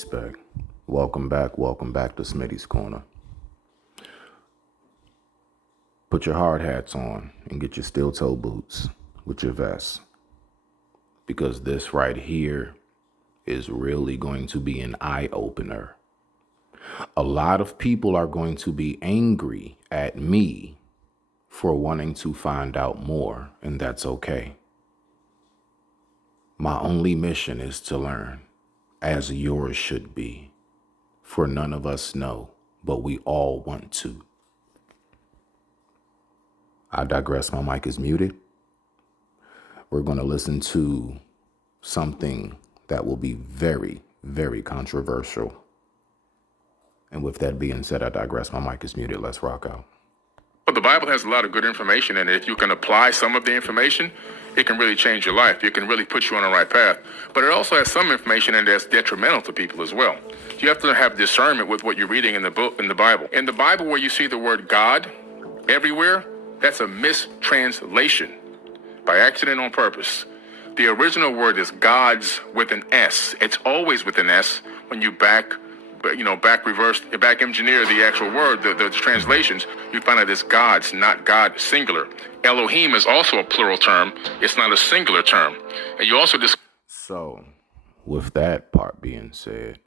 Respect. Welcome back to Smitty's Corner. Put your hard hats on and get your steel toe boots with your vest, because this right here is really going to be an eye opener. A lot of people are going to be angry at me for wanting to find out more, and that's okay. My only mission is to learn, as yours should be, for none of us know, but we all want to. I digress. My mic is muted. We're going to listen to something that will be very, very controversial. And with that being said, I digress. My mic is muted. Let's rock out. Well, the Bible has a lot of good information, and if you can apply some of the information, it can really change your life. It can really put you on the right path. But it also has some information in there that's detrimental to people as well. You have to have discernment with what you're reading in the book, in the Bible. In the Bible, where you see the word God everywhere, that's a mistranslation by accident on purpose. The original word is gods with an S. It's always with an S when you back engineer the actual word, the translations, you find out it's gods, not God singular. Elohim is also a plural term. It's not a singular term. And you also So, with that part being said,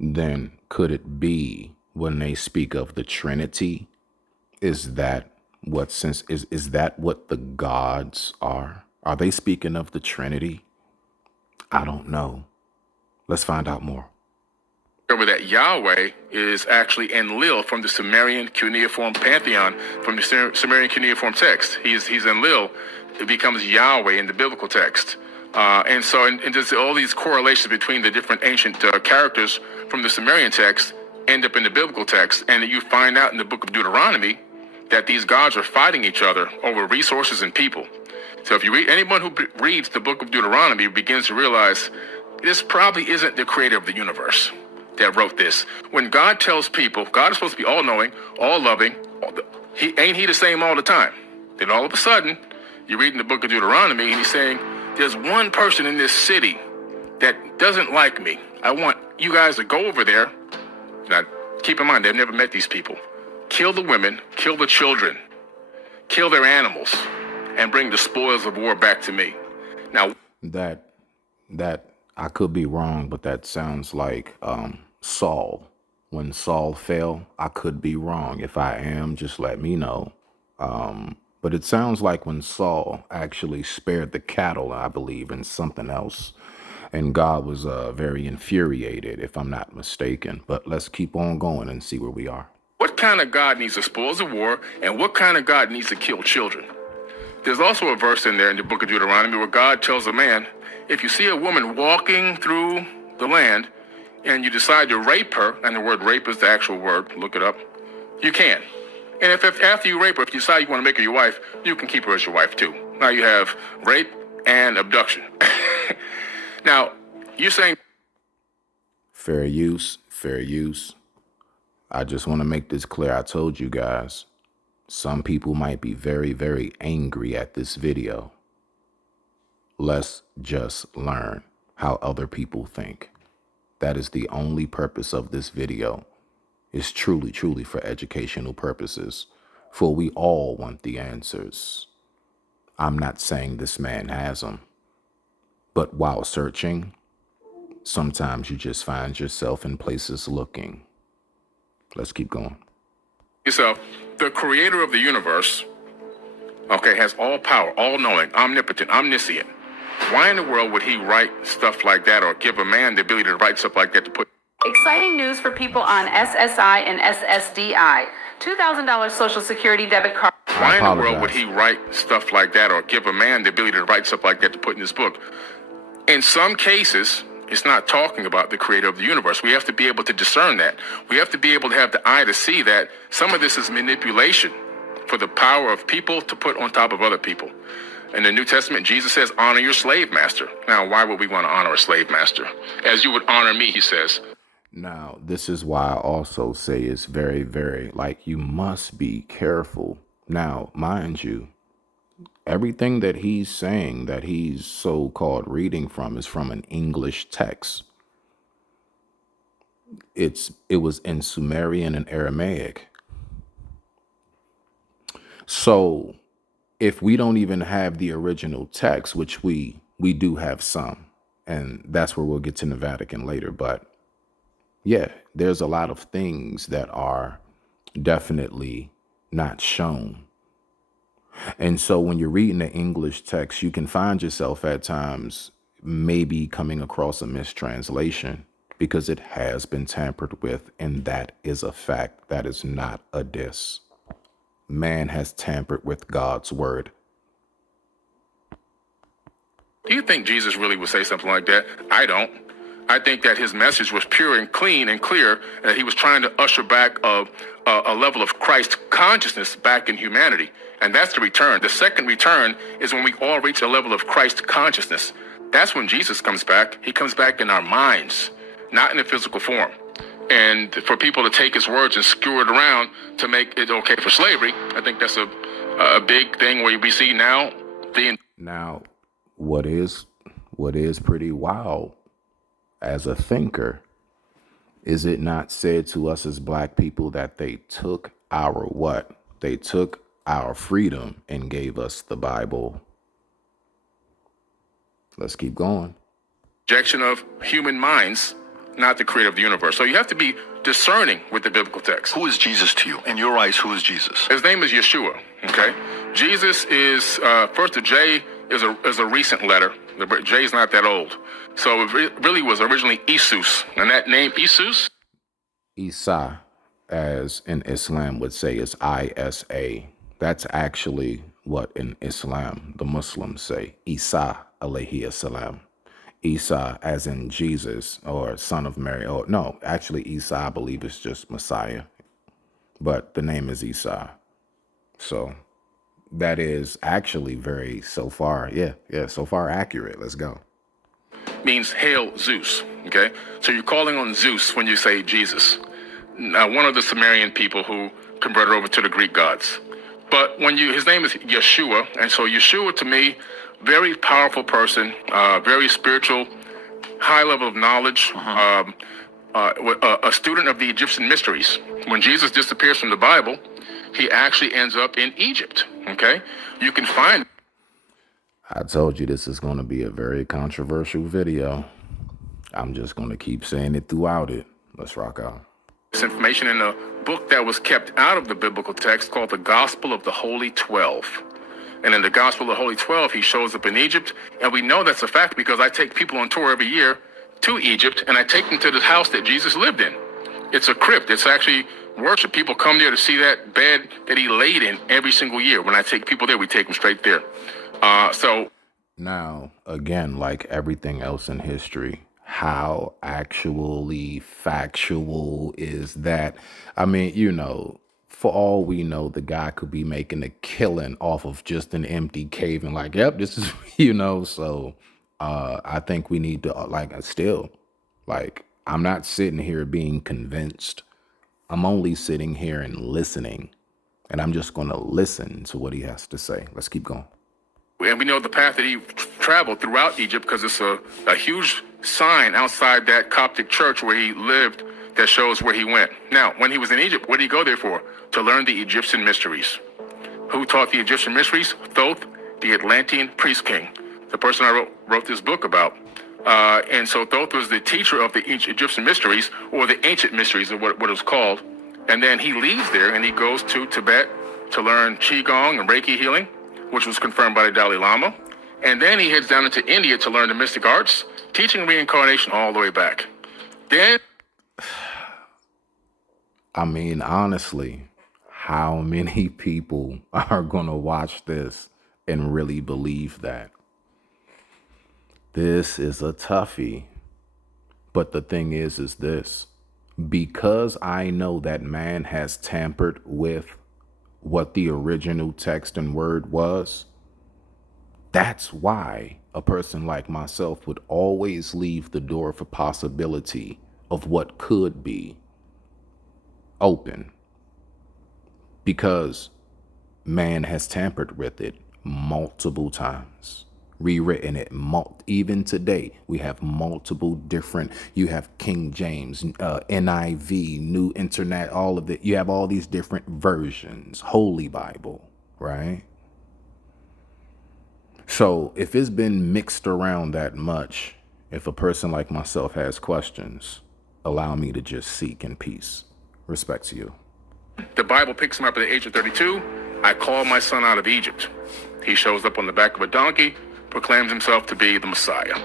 then could it be when they speak of the Trinity, is that what the gods are? Are they speaking of the Trinity? I don't know. Let's find out more. Remember that Yahweh is actually Enlil from the Sumerian cuneiform pantheon, from the Sumerian cuneiform text. He's Enlil. It becomes Yahweh in the biblical text. And there's all these correlations between the different ancient characters from the Sumerian text end up in the biblical text. And you find out in the book of Deuteronomy that these gods are fighting each other over resources and people. So if you read, anyone who reads the book of Deuteronomy begins to realize this probably isn't the creator of the universe that wrote this. When God tells people, God is supposed to be all-knowing, all-loving, he the same all the time. Then all of a sudden, you read in the book of Deuteronomy, and he's saying, there's one person in this city that doesn't like me. I want you guys to go over there. Now, keep in mind, they've never met these people. Kill the women, kill the children, kill their animals, and bring the spoils of war back to me. Now, that I could be wrong, but that sounds like Saul. When Saul fell, I could be wrong. If I am, just let me know. But it sounds like when Saul actually spared the cattle, I believe, and something else. And God was very infuriated, if I'm not mistaken. But let's keep on going and see where we are. What kind of God needs the spoils of war, and what kind of God needs to kill children? There's also a verse in there in the book of Deuteronomy where God tells a man, if you see a woman walking through the land and you decide to rape her, and the word rape is the actual word, look it up, you can. And if after you rape her, if you decide you want to make her your wife, you can keep her as your wife too. Now you have rape and abduction. Now, you're saying fair use. I just want to make this clear. I told you guys, some people might be very, very angry at this video. Let's just learn how other people think. That is the only purpose of this video. It's truly, truly for educational purposes. For we all want the answers. I'm not saying this man has them. But while searching, sometimes you just find yourself in places looking. Let's keep going. Yourself, the creator of the universe, has all power, all-knowing, omnipotent, omniscient. Why in the world would he write stuff like that, or give a man the ability to write stuff like that to put... Exciting news for people on SSI and SSDI. $2,000 Social Security debit card. Why in the world would he write stuff like that, or give a man the ability to write stuff like that to put in his book? In some cases, it's not talking about the creator of the universe. We have to be able to discern that. We have to be able to have the eye to see that some of this is manipulation for the power of people to put on top of other people. In the New Testament, Jesus says, honor your slave master. Now, why would we want to honor a slave master? As you would honor me, he says. Now, this is why I also say it's very, very, you must be careful. Now, mind you, Everything that he's saying that he's so-called reading from is from an English text. It was in Sumerian and Aramaic. So if we don't even have the original text, which we do have some, and that's where we'll get to the Vatican later, but yeah, there's a lot of things that are definitely not shown. And so when you're reading the English text, you can find yourself at times maybe coming across a mistranslation because it has been tampered with. And that is a fact. That is not a diss. Man has tampered with God's word. Do you think Jesus really would say something like that? I don't. I think that his message was pure and clean and clear, and that he was trying to usher back a level of Christ consciousness back in humanity. And that's the return. The second return is when we all reach a level of Christ consciousness. That's when Jesus comes back. He comes back in our minds, not in a physical form. And for people to take his words and skewer it around to make it okay for slavery, I think that's a big thing where we see now the... Now, what is pretty wild as a thinker, is it not said to us as black people that they took our what? They took our freedom and gave us the Bible. Let's keep going. Projection of human minds, not the creator of the universe. So you have to be discerning with the biblical text. Who is Jesus to you? In your eyes, who is Jesus? His name is Yeshua, okay? Jesus is, first the J is a recent letter. The J is not that old. So it really was originally Isus. And that name, Isus? Isa, as in Islam would say, is Isa. That's actually what in Islam the Muslims say. Isa alayhi salam. Isa as in Jesus or son of Mary. Or no, actually Isa I believe is just Messiah. But the name is Isa. So that is actually very so far accurate. Let's go. Means hail Zeus, okay? So you're calling on Zeus when you say Jesus. Now, one of the Sumerian people who converted over to the Greek gods. But his name is Yeshua, and so Yeshua to me, very powerful person, very spiritual, high level of knowledge, a student of the Egyptian mysteries. When Jesus disappears from the Bible, he actually ends up in Egypt, okay? You can find... I told you this is going to be a very controversial video. I'm just going to keep saying it throughout it. Let's rock out. This information in a book that was kept out of the biblical text called the Gospel of the Holy 12. And in the Gospel of the Holy 12, he shows up in Egypt. And we know that's a fact because I take people on tour every year to Egypt, and I take them to the house that Jesus lived in. It's a crypt. It's actually worship. People come there to see that bed that he laid in every single year. When I take people there, we take them straight there. So now, again, like everything else in history, how actually factual is that? I mean, for all we know, the guy could be making a killing off of just an empty cave and like, yep, this is, so I think we need to I'm not sitting here being convinced. I'm only sitting here and listening, and I'm just going to listen to what he has to say. Let's keep going. And we know the path that he traveled throughout Egypt because it's a huge sign outside that Coptic church where he lived that shows where he went. Now, when he was in Egypt, what did he go there for? To learn the Egyptian mysteries. Who taught the Egyptian mysteries? Thoth, the Atlantean priest king, the person I wrote this book about. And so Thoth was the teacher of the Egyptian mysteries, or the ancient mysteries of what it was called. And then he leaves there and he goes to Tibet to learn Qigong and Reiki healing, which was confirmed by the Dalai Lama. And then he heads down into India to learn the mystic arts, teaching reincarnation all the way back. Then... I mean, honestly, how many people are going to watch this and really believe that? This is a toughie. But the thing is this. Because I know that man has tampered with what the original text and word was, that's why a person like myself would always leave the door for possibility of what could be open, because man has tampered with it multiple times, rewritten it. Even today, we have multiple different, you have King James, NIV, New Internet, all of it. You have all these different versions, Holy Bible, right? So if it's been mixed around that much, if a person like myself has questions, allow me to just seek in peace. Respect to you. The Bible picks him up at the age of 32. I called my son out of Egypt. He shows up on the back of a donkey, proclaims himself to be the Messiah.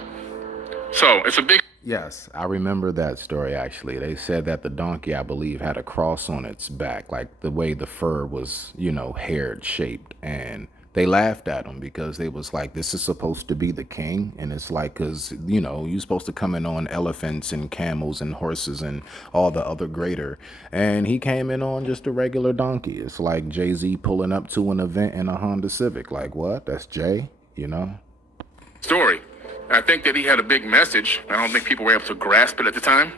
So it's a big... Yes, I remember that story, actually. They said that the donkey, I believe, had a cross on its back, like the way the fur was, you know, haired shaped. And they laughed at him because they was like, this is supposed to be the king. And it's like, because, you know, you're supposed to come in on elephants and camels and horses and all the other greater. And he came in on just a regular donkey. It's like Jay-Z pulling up to an event in a Honda Civic. Like, what? That's Jay, you know? Story. I think that he had a big message. I don't think people were able to grasp it at the time.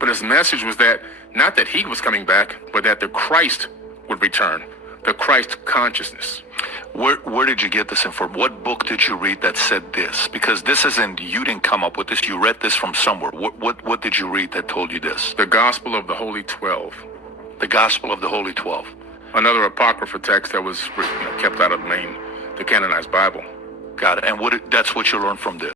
But his message was that, not that he was coming back, but that the Christ would return. The Christ consciousness. Where did you get this info? What book did you read that said this? Because this isn't, you didn't come up with this. You read this from somewhere. What did you read that told you this? The Gospel of the Holy 12. The Gospel of the Holy 12. Another apocrypha text that was kept out of the canonized Bible. Got it. And that's what you learned from this.